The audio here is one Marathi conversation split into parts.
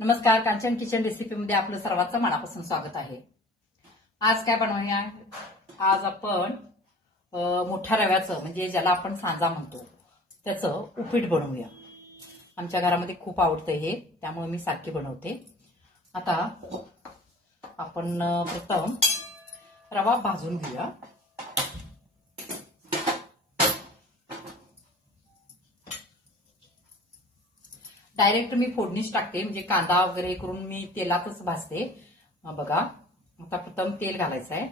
नमस्कार, कांचन किचन रेसिपीमध्ये आपलं सर्वांचं मनापासून स्वागत आहे। आज काय बनवूया? आज आपण मोठ्या रव्याचं म्हणजे ज्याला आपण सांजा म्हणतो त्याचं उपीट बनवूया। आमच्या घरामध्ये खूप आवडतं हे, त्यामुळे मी सारखी बनवते। आता आपण प्रथम रवा भाजून घेऊया। डायरेक्ट मी फोडणीच टाकते, म्हणजे कांदा वगैरे करून मी तेलातच भाजते। बघा, आता प्रथम तेल घालायचं आहे।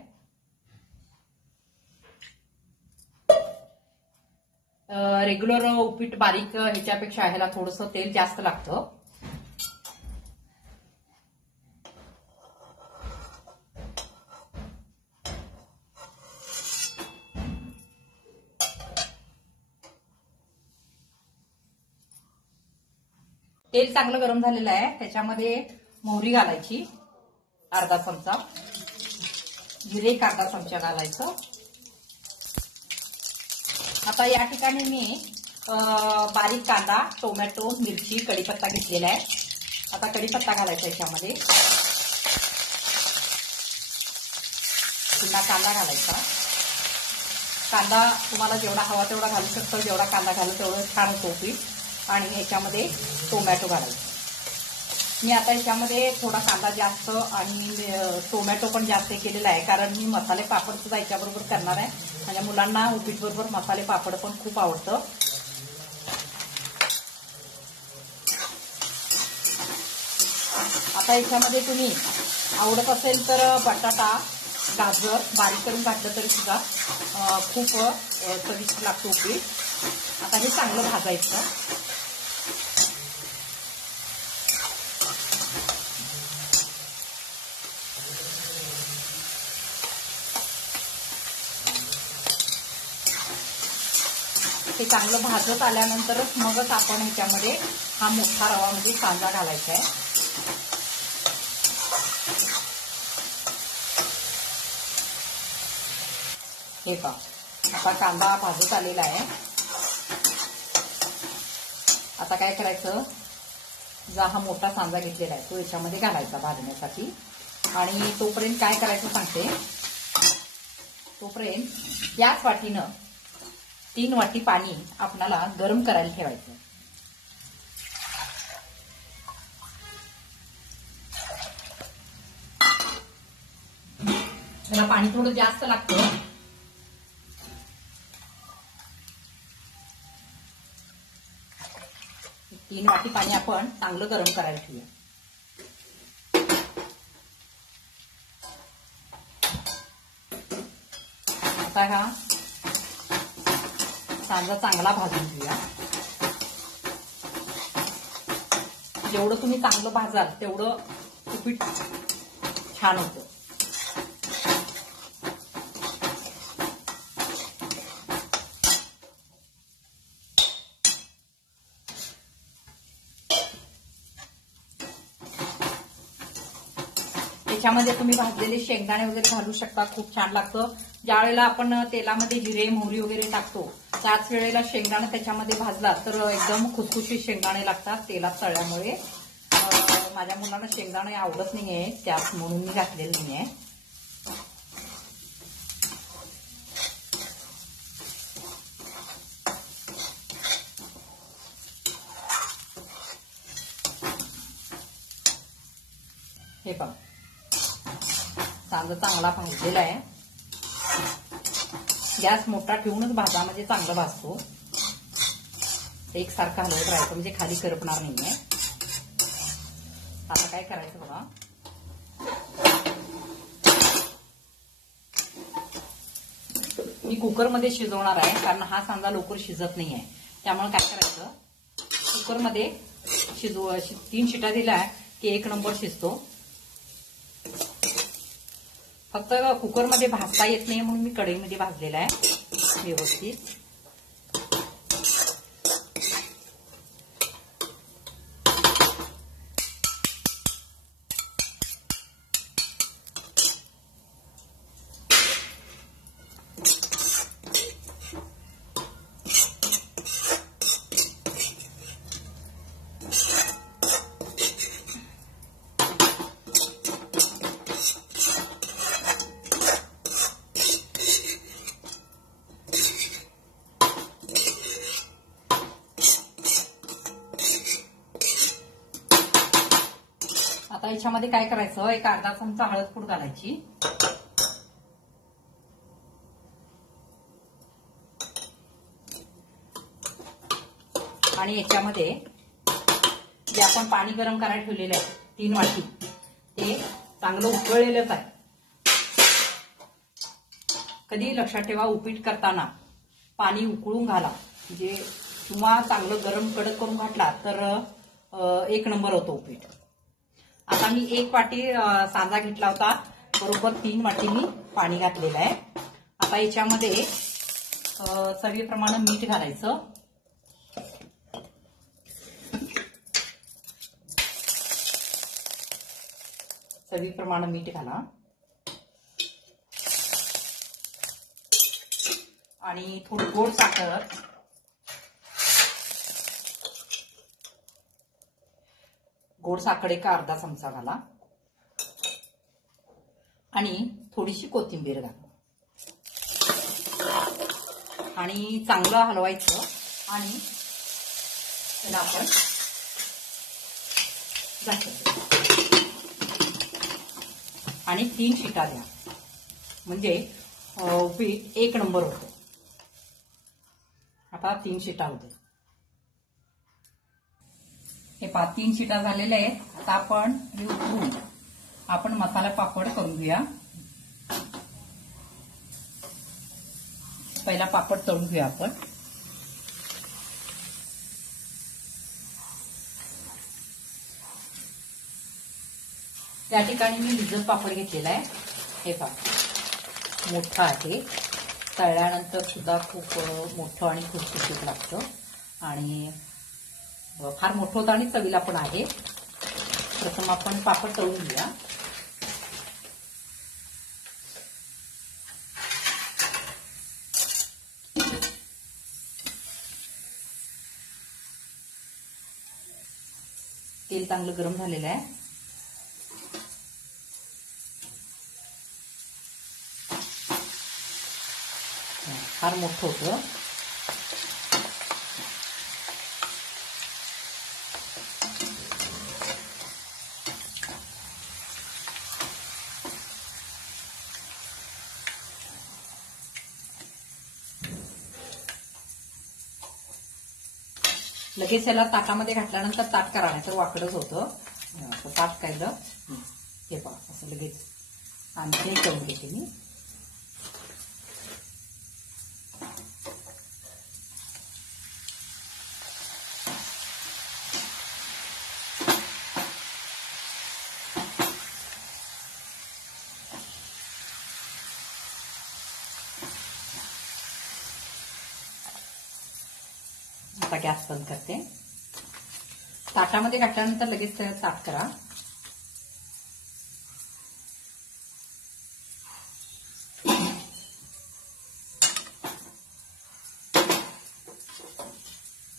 रेग्युलर उपीट बारीक ह्याच्यापेक्षा ह्याला थोडंसं तेल जास्त लागतं। तेल चांगलं गरम झालेलं आहे, त्याच्यामध्ये मोहरी घालायची अर्धा चमचा, जिरे एक अर्धा चमचा घालायचं। आता या ठिकाणी मी बारीक कांदा, टोमॅटो, मिरची, कढीपत्ता घेतलेला आहे। आता कढीपत्ता घालायचा याच्यामध्ये, पुन्हा कांदा घालायचा। कांदा तुम्हाला जेवढा हवा तेवढा घालू शकता, जेवढा कांदा घालू तेवढं छान होतं उपीट। आणि याच्यामध्ये टोमॅटो घालायचा। मी आता याच्यामध्ये थोडा कांदा जास्त आणि टोमॅटो पण जास्त केलेला आहे, कारण मी मसाले पापड सुद्धा याच्याबरोबर करणार आहे। माझ्या मुलांना उपीट बरोबर मसाले पापड पण खूप आवडतं। आता याच्यामध्ये तुम्ही आवडत असेल तर बटाटा, गाजर बारीक करून घातलं तरी सुद्धा खूप चविष्ट लागतं उपीट। आता हे चांगलं भाजायचं। हे चांगलं भाजत आल्यानंतरच मगच आपण ह्याच्यामध्ये हा मोठा रवा म्हणजे सांजा घालायचा आहे। हे पहा, आता कांदा भाजत आलेला आहे। आता काय करायचं, जा हा मोठा सांजा घेतलेला आहे तो याच्यामध्ये घालायचा भाजण्यासाठी। आणि तोपर्यंत काय करायचं सांगते, तोपर्यंत याच वाटीनं 3 वाटी पाणी आपल्याला गरम करायला ठेवायचं। त्याला पाणी थोडं जास्त लागतं। तीन वाटी पाणी आपण चांगलं गरम करायला ठेवूया। आता हा सांजा चांगला भाजून घेऊया। जेवढं तुम्ही चांगलं भाजाल तेवढं उपीट छान होतं। त्याच्यामध्ये तुम्ही भाजलेले शेंगदाणे वगैरे घालू शकता, खूप छान लागतं। ज्या वेळेला आपण तेलामध्ये जिरे मोहरी वगैरे टाकतो त्याच वेळेला शेंगदाणे त्याच्यामध्ये भाजला तर एकदम खुसखुशीत शेंगदाणे लागतात तेलात तळल्यामुळे। माझ्या मुलांना शेंगदाणे आवडत नाहीये, त्यात म्हणून मी घातलेलं नाहीये। हे पहा, सांजा चांगला भाजलेला आहे। गॅस मोठा ठेवूनच भाजा, म्हणजे चांगलं भाजतो। एकसारखं हलवत राहायचं म्हणजे खाली करपणार नाहीये। आता काय करायचं बघा, मी कुकरमध्ये शिजवणार आहे, कारण हा सांजा लवकर शिजत नाहीये। त्यामुळे काय करायचं, कुकरमध्ये 3 शिट्या दिल्या की 1 नंबर शिजतो। फक्त कुकरमध्ये भाजता येत नाही म्हणून मी कढईमध्ये भाजलेला आहे व्यवस्थित। आता याच्यामध्ये काय करायचं, एक अर्धा चमचा हळद पूड घालायची. आणि याच्यामध्ये जे आपण पाणी गरम करायला ठेवलेलं आहे 3 वाटी, ते चांगलं उकळलेलंच आहे. कधी लक्षात ठेवा, उपीट करताना पाणी उकळून घाला. म्हणजे किंवा चांगलं गरम कडक करून घातला तर 1 नंबर होतो उपीट. आता मी 1 वाटी सांजा घेतला होता, बरोबर 3 वाटी मी पाणी घातलेलं आहे. आता याच्यामध्ये चवीप्रमाणे मीठ घालायचं. चवीप्रमाणे मीठ घाला. आणि थोडी गोड साखर, गोड साखर एक अर्धा चमचा घाला. आणि थोडीशी कोथिंबीर घाला. आणि चांगलं हलवायचं. आणि त्याला आपण झाकायचं. आणि 3 शिटा द्या, म्हणजे उपीट 1 नंबर होतं. आता 3 शिटा होते. हे 3 शिटा झालेले आहेत. आता आपण हे उतरून आपण मसाला पापड करून घेऊया. पहिला पापड तळून घेऊया आपण. त्या ठिकाणी मी लिज्जत पापड घेतलेला आहे. हे पहा, मोठा आहे. तळल्यानंतर सुद्धा खूप मोठं आणि खुसखुशीत लागतं. आणि फार मोठं होतं आणि चवीला पण आहे. प्रथम आपण पापड तळून घेऊया. तेल चांगलं गरम झालेलं आहे. फार मोठं होतं. लगेच याला ताटामध्ये घातल्यानंतर ताट करा, नाही तर वाकडच होतं. ताट काढलं. हे पहा, असं लगेच आणखी करून घेते मी. आता गॅस बंद करते. ताटामध्ये घातल्यानंतर लगेच ताट करा.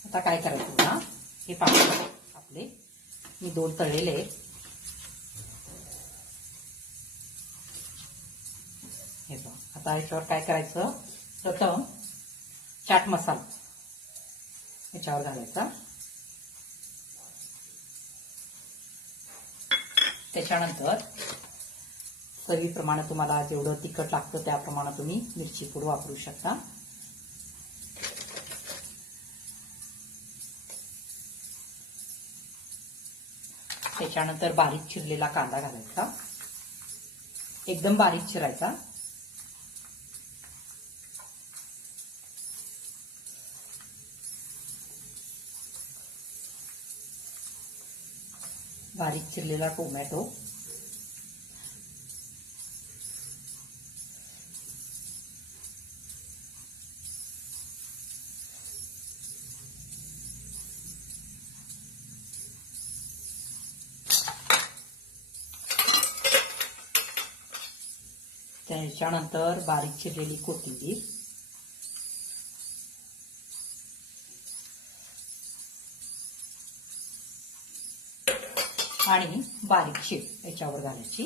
आता काय करायचं बघा, हे पापड आपले मी 2 तळलेले. हे बघा, आता याच्यावर काय करायचं, प्रथम चाट मसाला याच्यावर घालायचा. त्याच्यानंतर चवीप्रमाणे तुम्हाला जेवढं तिखट लागतं त्याप्रमाणे तुम्ही मिरची पूड वापरू शकता. त्याच्यानंतर बारीक चिरलेला कांदा घालायचा. एकदम बारीक चिरायचा. बारीक चिरलेला टोमॅटो, त्याच्यानंतर बारीक चिरलेली कोथिंबीर, आणि बारीक शेप याच्यावर घालायची.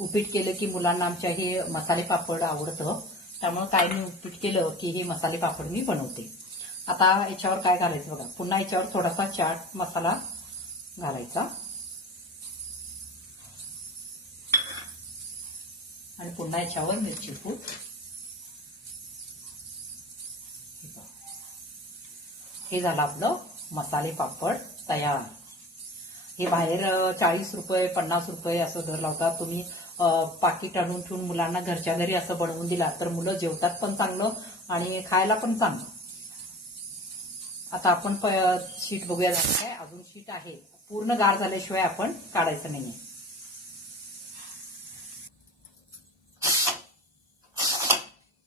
उपीट केलं की मुलांना आमच्या हे मसाले पापड आवडतं. त्यामुळे काय मी उपीट केलं की हे मसाले पापड मी बनवते. आता याच्यावर काय घालायचं बघा, पुन्हा याच्यावर थोडासा चाट मसाला घालायचा आणि पुन्हा याच्यावर मिरची पूड. हे झालं आपलं मसाले पापड तयार. हे बाहेर 40 रुपये 50 रुपये असं दर लावतात. तुम्ही पाकिट आणून ठेवून मुलांना घरच्या घरी असं बनवून दिला तर मुलं जेवतात पण चांगलं आणि खायला पण चांगलं. आता आपण शीट बघूया. काय अजून शीट आहे, पूर्ण गार झाल्याशिवाय आपण काढायचं नाहीये.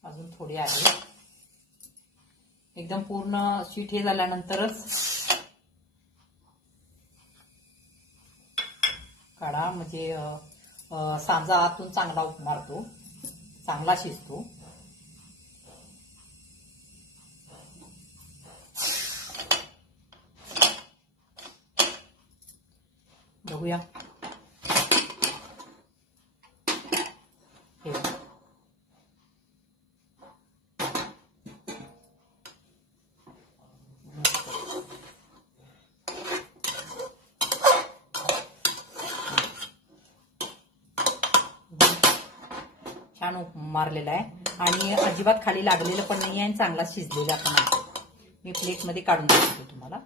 अजून थोडी आहे. एकदम पूर्ण शीट हे झाल्यानंतरच काढा, म्हणजे सांजा आतून चांगला उठणार, तो चांगला शिजतो. बघूया. हे छान मारलेला आहे आणि अजिबात खाली लागलेलं पण नाही आहे आणि चांगला शिजलेला पण आहे. मी प्लेटमध्ये काढून दाखवते तुम्हाला.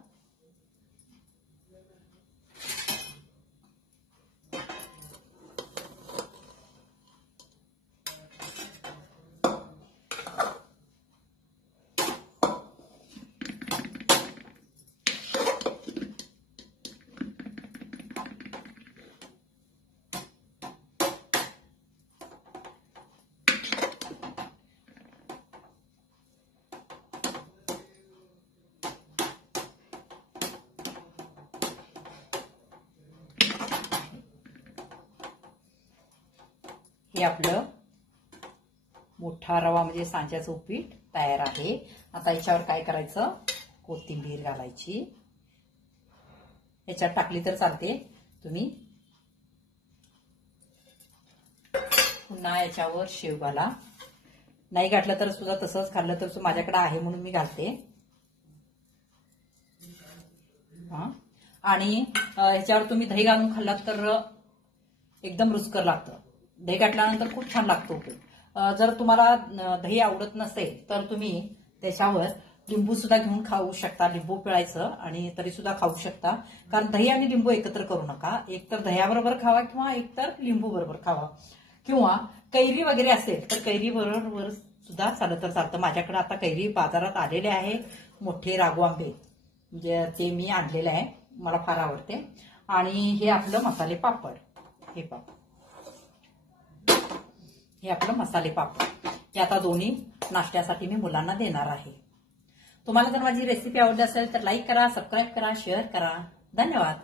हे आपलं मोठा रवा म्हणजे सांज्याचं उपीट तयार आहे. आता याच्यावर काय करायचं, कोथिंबीर घालायची. याच्यात टाकली तर चालते तुम्ही. पुन्हा याच्यावर शेव घाला. नाही घातलं तर सुद्धा तसंच खाल्लं तर माझ्याकडे आहे म्हणून मी घालते. आणि ह्याच्यावर तुम्ही दही घालून खाल्लात तर एकदम रुचकर लागतं. दही घातल्यानंतर खूप छान लागतो. जर तुम्हाला दही आवडत नसेल तर तुम्ही त्याच्यावर लिंबू सुद्धा घेऊन खाऊ शकता. लिंबू पिळायचं आणि तरी सुद्धा खाऊ शकता. कारण दही आणि लिंबू एकत्र करू नका. एक तर दह्याबरोबर खावा किंवा एक तर लिंबू बरोबर खावा. किंवा कैरी वगैरे असेल तर कैरी बरोबर सुद्धा चालत तर चालतं. माझ्याकडे आता कैरी बाजारात आलेले आहे, मोठे राघू आंबे, म्हणजे ते मी आणलेले आहे, मला फार आवडते. आणि हे आपलं मसाले पापड. हे पापड, हे आपलं मसाले पापड. हे आता दोन्ही नाश्त्यासाठी मी मुलांना देणार आहे. तुम्हाला जर माझी रेसिपी आवडली असेल तर लाईक करा, सबस्क्राईब करा, शेअर करा. धन्यवाद.